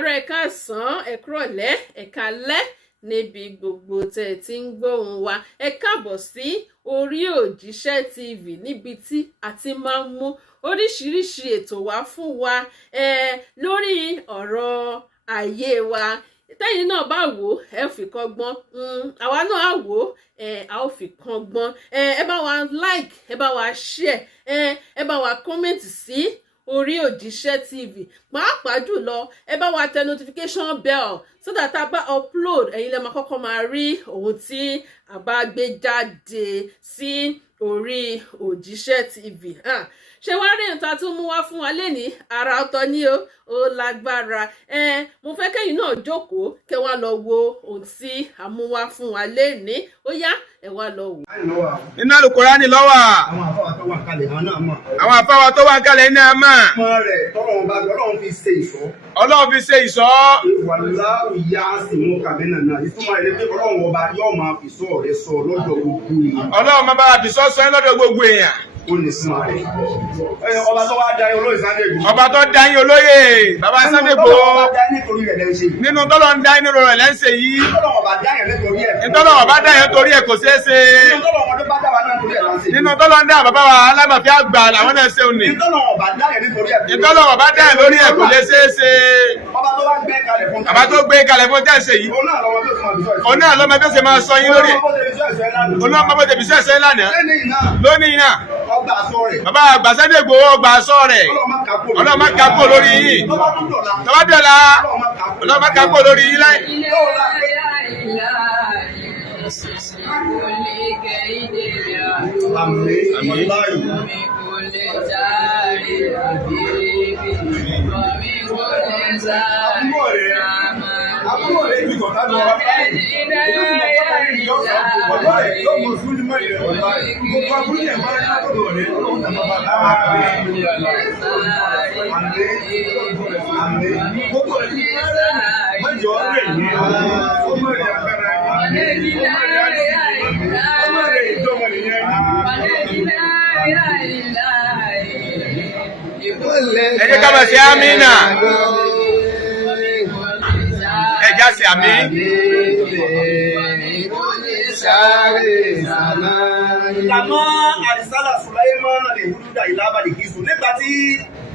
káàárọ̀ ẹ káàsán ẹ kúrọ̀lẹ́ ẹ káalẹ́ níbi gbogbo tẹ́ ti ń gbóhùn wa ẹ káàbọ̀ sí orí òjíṣẹ́ TV níbi tí a ti máa ń mú oríṣiríṣi ètò wá fún wa lórí ọ̀rọ̀ ayé wa tẹ́yin náà bá wò ó ẹ fi kọ́gbọ́n àwa náà á wò ó a ó fi kọ́gbọ́n ẹ bá wa like ẹ bá wa share ẹ bá wa comment sí orí òjíṣẹ́ TV pàápàá jùlọ ẹ bá wa tẹ notification bell so that a bá upload ẹ̀yin lẹ máa kọ́kọ́ máa rí ohun tí a bá gbé jáde sí orí òjíṣẹ́ TV ṣé wá rí nǹkan tó mú wá fún wa lénìí ara ọ̀tọ̀ ni ó lágbára mo fẹ́ kẹ́yìn náà jókòó kẹ́ wá lọ wo ohun tí a mú wá fún wa lénìí ó yá ẹ wá lọ wò. Iná Al-Qur'ani ló wà. Àwọn àfáwà tó wà kalẹ̀ hàn náà mọ̀. Àwọn àfáwà tó wà kalẹ̀ náà mọ̀. Ọmọ rẹ̀ tọ́lọ́run bá Ọlọ́run fi ṣe ìṣọ́. Ọlọ́run fi ṣe ìṣọ́. Wallahu ya'simuka minan nas. Ìtumọ̀ rẹ̀ pé Ọlọ́run ọba yóò máa fi sọ rẹ̀ sọ lọ́dọ̀ gbogbo èèyàn. Ọlọ́run máa bá fi sọ sọ lọ́dọ̀ gbogbo èèyàn. Ó lè sin rẹ̀. Ọba tó wá dá yín olóyè Sunday Igboho. Ọba tó dá yín olóyè bàbá Sunday Igboho. Ọba dá yín nítorí rẹ̀ lẹ́ńṣe yìí. Nínú tọ́lọ́ ń dá yín nínú rẹ̀ lẹ́ńṣe yìí. Ọlọ́run ọba dá yín nítorí ẹ̀. Nítorí ọba dá yín torí ẹ̀ kò ṣeé ṣe. Nínú tọ́lọ́ ń dá bàbá wa alámọ̀fẹ́ àgbà làwọn náà ṣe òní. Nítorí ọba dá yín nítorí ẹ̀. Nítorí ọba dá yín lórí ẹ̀ kò lè ṣeé ṣe. Ọba tó wá gbé kalẹ̀ fún. Bàbá tó gbé kalẹ̀ fún tẹ̀sẹ̀ yìí. Òun náà lọ́mọ bí ó ṣe máa sọ yín lórí ẹ̀. Òun náà mọ bó ṣe fi ṣẹ̀ṣẹ̀ lánàá. Lónìí náà. Bàbá àgbà Sunday Igboho ọgbà sọ rẹ̀. Ọlọ́run má kápò lórí yín. Tọ́ba dọ̀la. Ọlọ́run má kápò lórí yín láì. Ẹ jẹ́ ká máa ṣe àmínà. Ẹ já sí àmì. Ìlànà àdìsálà Sùláímánà lè wúdúdà ìlàbà lè kìí sùn nígbà tí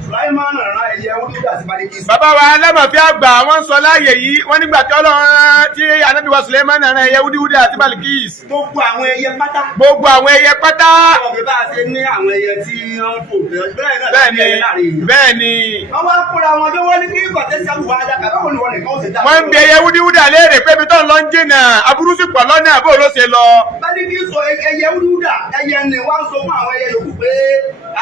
Sùláímánà rán ẹyẹ wúdúdà sí bá lè kìí sùn. Bàbá wa alámọ̀fẹ́ àgbà wọ́n sọ láàyè yìí wọ́n nígbà tí Ọlọ́run tí Ànábì wa Sùláímánà rán ẹyẹ wúdúdà àti Balikis. Gbogbo àwọn ẹyẹ pátá. Gbogbo àwọn ẹyẹ pátá. Ọ̀gbẹ́ bá a ṣe ní àwọn ẹyẹ tí wọ́n fò bẹ́ẹ̀ náà láti ẹyẹ láàrin. Bẹ́ẹ̀ni. Wọ́n wá kóra wọn tó wọ́n ní kí ìgbàtẹ́ sábùwà adáka báwo ni wọ́n nìkan ó ṣe dá. Wọ́n ń bi ẹyẹ wúdúdà léèrè pé ibi tó ń lọ ń jìnnà aburú sì pọ̀ lọ́nà àbó ló ṣe lọ. Bálíkì sọ ẹyẹ wúdúdà ẹyẹ ni wọ́n sọ fún àwọn ẹyẹ yòókù pé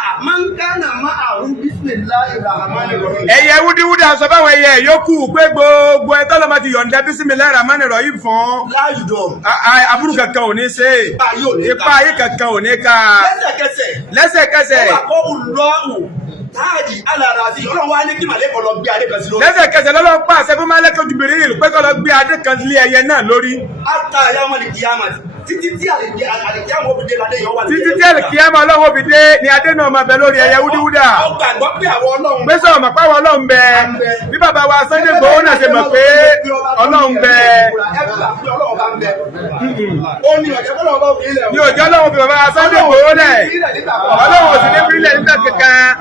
àmọ́ńkánà máa àrùn bísímìláì ràhámánì rọ̀hìm. Ẹyẹ wúdúdà sọ fáwọn ẹyẹ yòókù pé gbogbo ẹ tọ́lọ́ máa ti yọ̀ǹda bísímìláì ràhámánì rọ̀hìm fún. Láyùdọ̀. Aburú kankan ò ní ṣe. Ipa ayé kankan ò ní ká. Lẹ́sẹ̀kẹsẹ̀. Ọkọ̀ olùlọ́ọ̀hù táàdì alàràsí Ọlọ́run wá ní kí màlẹ́kọ̀ lọ gbé adé kan sí lórí. Lẹ́sẹ̀kẹsẹ̀ lọ́lọ́ pàṣẹ fún Málẹ́kọ̀ Jibril pé kó lọ gbé adé kan lé ẹyẹ náà lórí. Ata ayáwọ̀ ni kìyàmà títí tí àlèkìyàmọ̀ òbí dé ládé yọ̀ wà. Títí tí àlèkìyàmọ̀ Ọlọ́run òbí dé ni adé náà máa bẹ lórí ẹyẹ wúdúwúdà. Ó gbàgbọ́ pé àwọn Ọlọ́run. Gbé sọ̀rọ̀ mọ̀ pé àwọn Ọlọ́run bẹ. Bí bàbá wa Sunday Igboho náà ṣe mọ̀ pé Ọlọ́run bẹ. Ní ọjọ́ Ọlọ́run fi bàbá wa Sunday Igboho lẹ̀. Ọlọ́run ò sì ní fílẹ̀ nígbà kankan.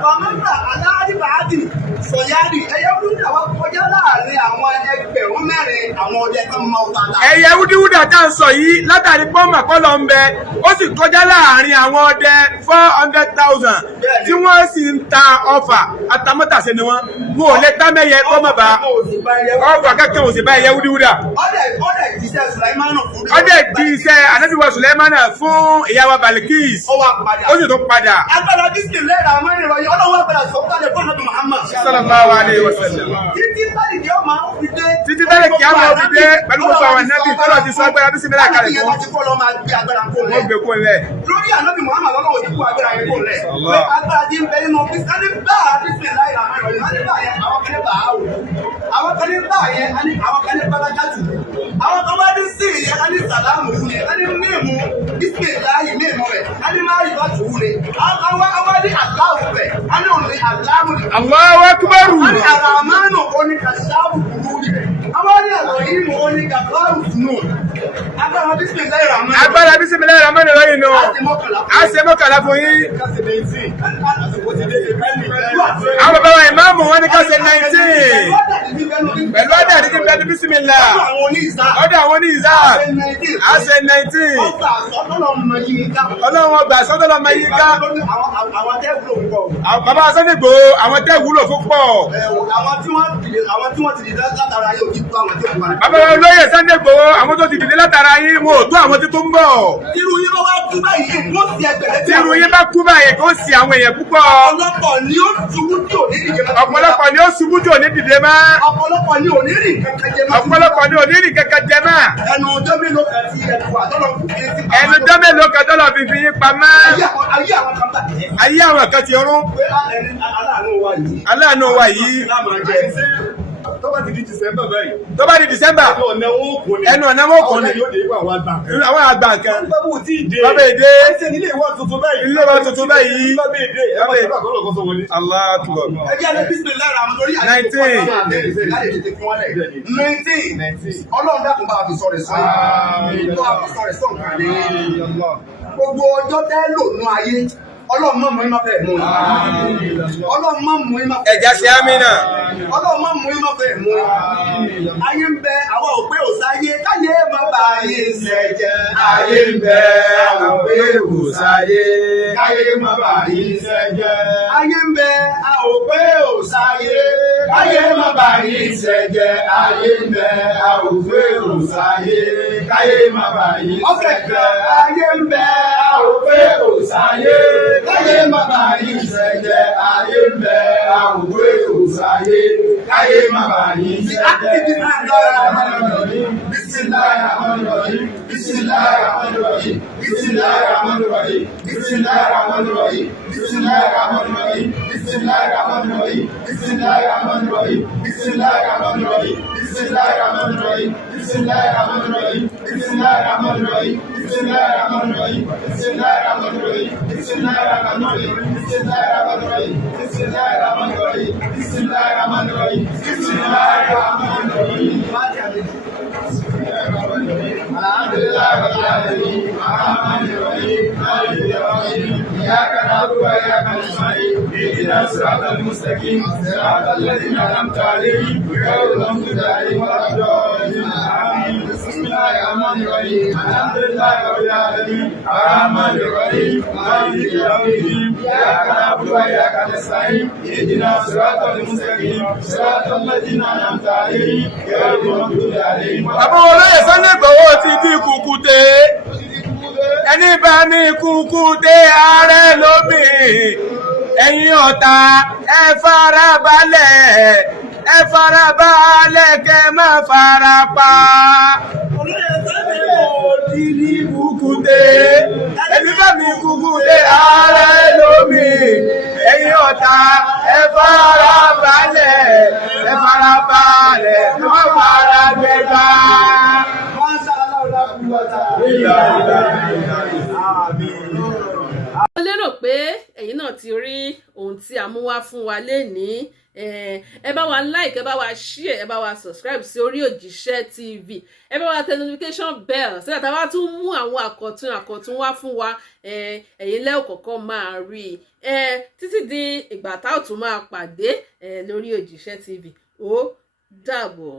Sọ̀yádì ẹyẹ wúdúwúdà wá kọjá láàrin àwọn ẹgbẹ̀rún mẹ́rin àwọn ọdẹ tó máa ń tata. Ẹyẹ wúdúwúdà tá à ń sọ yìí látàrí pọ́nmà kọ́lọ̀ ń bẹ ó sì kọjá láàrin àwọn ọdẹ 400,000 tí wọ́n sì ń ta ọfà àtàmọ́tàṣe ni wọ́n ò lè tá mẹ́yẹ kọ́mọ̀ bá ọfà kankan ò sì bá ẹyẹ wúdúwúdà. Ọdẹ di iṣẹ́ Ànábì wa Sùláímánà fún ìyá wa Balikis ó sì tún padà. Agbára dísìkì lẹ́rọ àwọn ìròyìn Ọlọ́run àgbàlá sọ̀kúnlẹ̀ fún Ànábì Muhammad. Sallallahu alaihi wasallam. Títí tálì kí ọmọ fi dé. Títí tálì kí ọmọ fi dé pẹ̀lú gbogbo àwọn Ànábì tọ́lọ̀ ti sọ agbára bísímílà kalẹ̀ fún. Wọ́n gbé kó lẹ̀. Lórí Ànábì Muhammad Ọlọ́run ti kó agbára yẹn kó lẹ̀. Agbára ti ń bẹ nínú Kristiani bá bísímílà ìlànà ìròyìn. Wọ́n ní bá yẹn àwọn kan ní bá àwò. Àwọn kan ní bá yẹn àwọn kan ní bálákàtù. Àwọn kan bá ní sí ìyẹn a ní sàlámù wù ní. A ní mímu bísímílà yìí mímu rẹ̀. A ní máa yọ̀ tù wù ní. Àwọn ní àláwù rẹ̀. A ní òun ní àlámù. Allahu akbar. A ní àràmánù oníkàṣáwù ṣe mọ́kànlá fún yín. Àwọn bàbá wa ìmáàmù wọn ní ká ṣe 19. Pẹ̀lú ọ̀dà àdìdí pẹ̀lú bísímìlà. Ọ̀dà àwọn ní ìzá. A ṣe 19. Ọlọ́run ọgbà sọ́dọ̀ ọmọ yìí ká. Bàbá Sunday Igboho àwọn tẹ́ wúlò fún pọ̀. Àwọn tí wọ́n ti dìde látara yóò ti tó àwọn tí wọ́n ti. Bàbá Oloye Sunday Igboho àwọn tó ti dìde látara yín wọn ò tó àwọn tí tó ń bọ̀. Irú yín bá wá kú báyìí kó sì ẹgbẹ̀rẹ̀. Tí irú yín bá kú báyìí kó sì àwọn èèyàn púpọ̀. Ọ̀pọ̀lọpọ̀ ni ó ṣubú tí ò ní dìde mọ́. Ọ̀pọ̀lọpọ̀ ni ó ṣubú tí ò ní dìde mọ́. Ọ̀pọ̀lọpọ̀ ni ò ní rìn kankan jẹ mọ́. Ọ̀pọ̀lọpọ̀ ni ò ní rìn kankan jẹ mọ́. Ẹnu ọjọ́ mélòó kan tí ẹ̀kọ́ àtọ́lọ́ fi fi sí. Ẹnu ọjọ́ mélòó kan tọ́lọ̀ fi fi yín pamọ́. Ayé àwọn kan bàjẹ́. Ayé àwọn kan ti rún. Pé aláàánú wa yìí. Aláàánú wa yìí. Tó bá ti di December báyìí. Tó bá di December. Ẹnu ọ̀nà wọn kò ní. Àwọn àgbà kan. Bàbá èdè. Ilé ìwọ tuntun báyìí. Allah akbar. Ẹ jẹ́ alẹ́ bísí lára àwọn lórí àti 19. Ọlọ́run dákun bá fi sọ̀rọ̀ sọ yìí. Tó a fi sọ̀rọ̀ sọ nǹkan ní. Gbogbo ọjọ́ tẹ́ lò nú ayé. Ọlọ́run má mú iná fẹ́ mú yín. Ọlọ́run má mú iná fẹ́. Ẹja sí Amina. Ọlọ́run má mú iná fẹ́ mú yín. Ayé ń bẹ àwọn òpé òsáyé káyé má bà ayé ṣẹ̀jẹ̀. Ayé ń bẹ àwọn òpé òsáyé káyé má bà ayé ṣẹ̀jẹ̀. Ayé ń bẹ àwọn òpé òsáyé káyé má bà ayé ṣẹ̀jẹ̀. Ayé ń bẹ àwọn òpé òsáyé káyé má bà ayé ṣẹ̀jẹ̀. Ayé ń bẹ àwọn òpé òsáyé. Káyé má bà yín ṣẹ̀jẹ̀, ayé ń bẹ àwòwé òsáyé. Káyé má bà yín ṣẹ̀jẹ̀. Bismillahirrahmanirrahim. Bismillahirrahmanirrahim. Bismillahirrahmanirrahim. Bismillahirrahmanirrahim. Bismillahirrahmanirrahim. Bismillahirrahmanirrahim. Bismillahirrahmanirrahim. Bismillahirrahmanirrahim. Bismillahirrahmanirrahim. Bismillahirrahmanirrahim. Bismillahirrahmanirrahim. Bismillahirrahmanirrahim. Bismillahirrahmanirrahim. Bismillahirrahmanirrahim. Bismillahirrahmanirrahim. Bismillahirrahmanirrahim. Bismillahirrahmanirrahim. Bismillahirrahmanirrahim. Alhamdulillah rabbil alamin. Arrahmanir rahim. Maliki yawmiddin. Iyyaka na'budu wa iyyaka nasta'in. Ihdinas siratal mustaqim. Siratal ladzina an'amta 'alaihim ghayril maghdubi 'alaihim waladdallin. Amin. Bismillahirrahmanirrahim. Alhamdulillah rabbil alamin. Arrahmanir rahim. Maliki yawmiddin. Iyyaka na'budu wa iyyaka nasta'in. Ihdinas siratal mustaqim. Siratal ladzina an'amta 'alaihim ghayril maghdubi 'alaihim. Bàbá Oloye Sunday Igboho ti di kùkùté. Ẹni bá ní kùkùté ààrẹ lómi. Ẹ̀yin ọ̀tá ẹ farabalẹ̀ kẹ́ má fara pa. Oloye Sunday Igboho ti di kùkùté. Ẹni bá ní kùkùté ààrẹ lómi. Ẹ̀yin ọ̀tá ẹ farabalẹ̀ kẹ́ má fara gbẹ̀gbà. Mo lérò pé ẹ̀yin náà ti rí ohun tí a mú wá fún wa lénìí. Ẹ bá wa like, ẹ bá wa share, ẹ bá wa subscribe sí Orí Òjíṣẹ́ TV. Ẹ bá wa tẹ notification bell so that a bá tún mú àwọn àkọ̀tun wá fún wa. Ẹ̀yin lẹ́ ò kọ́kọ́ máa rí títí di ìgbà tá ò tún máa pàdé lórí Òjíṣẹ́ TV. Ó dàbọ̀.